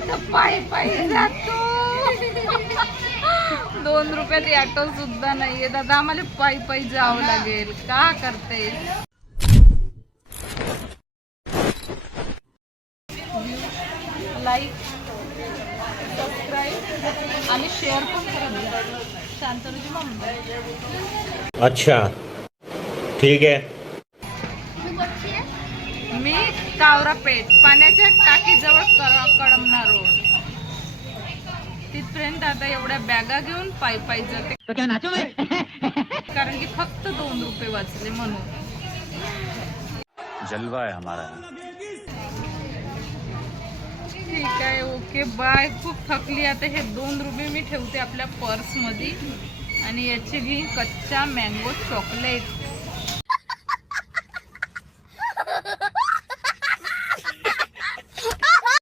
आता पायी पायी जातो. 2 रुपयात ऑटो सुद्धा नाहीये दादा, आम्हाला पायी पायी जावं लागेल. का करते? लाईक, सबस्क्राईब आणि शेअर पण करा. शांतनुची मम्मी. अच्छा ठीक आहे. मी कावरापेठ पाण्याच्या टाकीजवळ कळमना रोड. तिथपर्यंत आता एवढ्या बॅगा घेऊन पायी पायी जाते. कारण की फक्त 2 रुपये वाचले म्हणून. जलवा आहे हमारा. ठीक आहे, ओके बाय. खूप थकली आता. हे 2 रुपये मी ठेवते आपल्या पर्समध्ये आणि याची घेईन कच्चा मँगो चॉकलेट.